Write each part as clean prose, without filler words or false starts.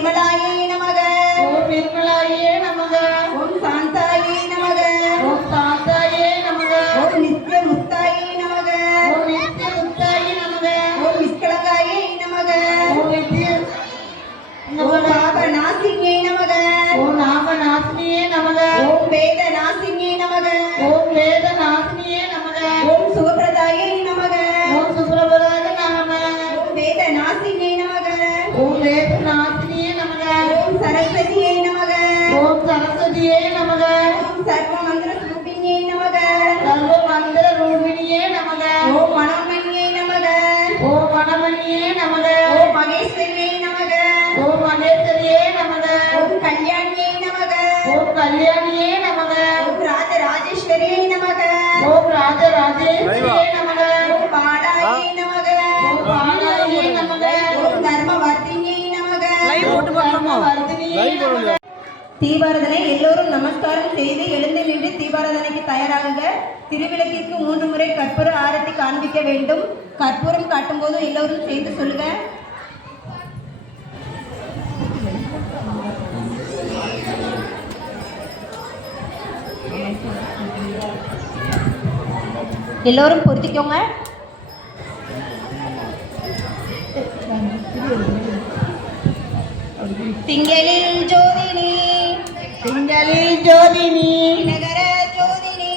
निर्मलायै नमः ओम निर्मलायै नमः ओम शांतायै नमः ओम शांतायै नमः ओम नित्यमुक्तायै नमः ओम नित्यमुक्तायै नमः ओम निष्कलकायै नमः ओम नित्य ओम पापनाशिन्यै नमः ओम नामनाशिन्यै नमः ओम वेदनाशिन्यै नमः ओम वेदनाशिन्यै नमः ओम सुखप्रदायै नमः ओम सुप्रभदाय नमः ओम वेदनाशिन्यै नमः ओम वेदनाशिन्यै नमः ओम सरस्वत्यै नमः ओम सरस्वत्यै नमः ओम सर्वमंत्रस्वरूपिण्यै नमः सर्वमंत्ररूपिण्यै नमः ओम मनोमन्यै नमः ओम मनमन्यै नमः ओम महेश्वर्यै नमः ओम महेश्वर्यै नमः ओम कल्याण्यै नमः ओम कल्याण्यै नमः ओम राजराजेश्वर्यै नमः ओम राजराजेश्वर्यै नमः ओम बालायै नमः ओम बालायै नमः ओम धर्मवर्धिन्यै नमः धर्मवर्धिन्यै नमः தீபாராதனை எல்லோரும் நமஸ்காரம் செய்து எழுந்து நின்று தீபாராதனைக்கு தயாராகுங்க. திருவிளக்கிற்கு 3 முறை கற்பூர ஆரத்தி காண்பிக்க வேண்டும். கற்பூரம் காட்டும் போது எல்லோரும் சேர்ந்து சொல்லுங்க. எல்லோரும் பொருத்திக்கோங்க. திங்களில் ஜோதினி திங்களில் ஜோதினி நகர ஜோதினி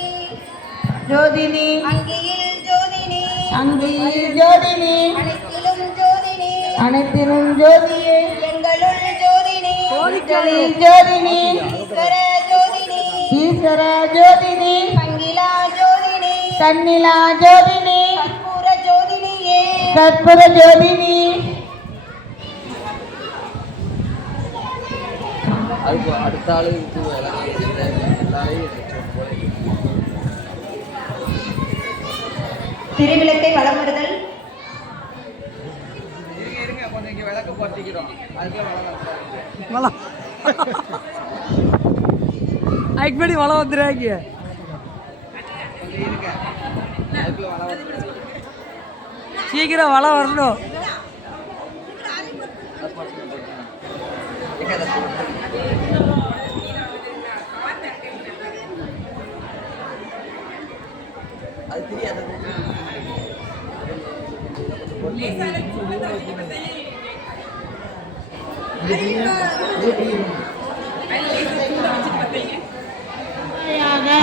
ஜோதினி அங்கியில் ஜோதினி அங்கியில் ஜோதினி அனைத்திலும் ஜோதினி அனைத்திலும் ஜோதியே எங்களுள் ஜோதினி எங்களில் ஜோதினி ஈஸ்வர ஜோதினி ஈஸ்வர ஜோதினி பங்கிலா ஜோதினி தன்னிலா ஜோதினி கற்பூர ஜோதினியே கற்பூர ஜோதினி அடுத்த ஆளு திருவிளக்கை வலம் வருதல். விளக்கு போட்டிக்கிறோம் அதுக்கு வள வந்துடுறாங்க. சீக்கிரம் வள வரணும். அது தெரியாது.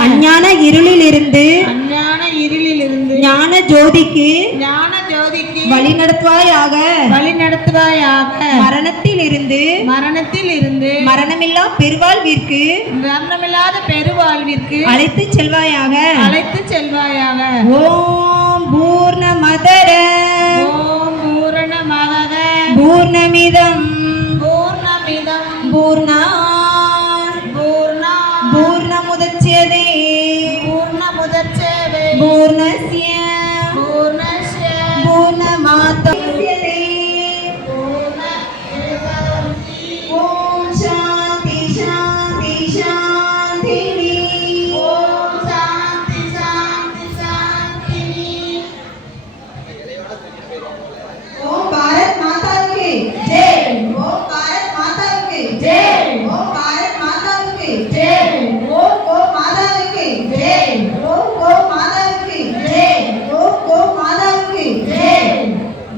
அஞ்ஞான இருளிலிருந்து ஞான ஜோதிக்கு வழிநடத்துவாயாக மரணத்திலிருந்து மரணமில்லா பெருவாழ்விற்கு அழைத்து செல்வாயாக ஓம் பூர்ணமதர பூர்ணமிதம் பூர்ணா பூர்ணமுதச்யதே பூர்ணஸ்ய பூர்ணமாதச்யதே. ஓம் சாந்தி சாந்தி சாந்தி. ஓம் பாரத் மாதா கி ஜெய். ஓம் பாரத் மாதா கி ஜெய். ஓம் பாரத் மாதா கி ஜெய். ஓம் கோ மாதா கி ஜெய். ஓம் கோ மாதா கி ஜெய். ஓம் கோ மாதா கி ஜெய்.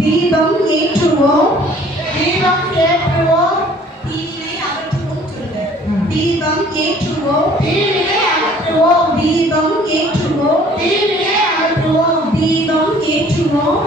தீபம் ஏற்றுவோம். தீவினை அகற்றுவோம் சொல்லுங்க. தீபம் ஏற்றுவோம். தீபம் ஏற்றுவோம். தீபம் ஏற்றுவோம்.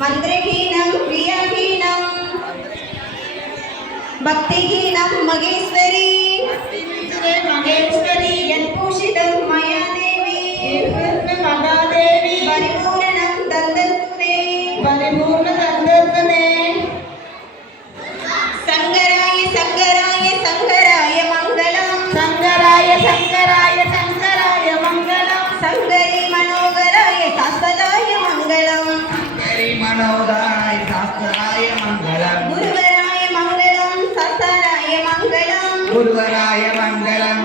मंत्रहीनं क्रियाहीनं भक्तिहीनं महेश्वरी यत्पूषितं मया देवी மகாதேவி பரிபூரணம் தந்தத்துதே பரிபூர்ண தந்தமே சங்கராய சங்கராய சங்கராய மங்களம் சங்கராய சங்கராய சங்கராய மங்களம் சங்கரி மனோகராய சாஸ்வதாய மங்களம் ஹரி மனோதாய் சாஸ்திராய மங்களம் குருவராய மங்களம் சஸ்தராய மங்களம் குருவராய மங்களம்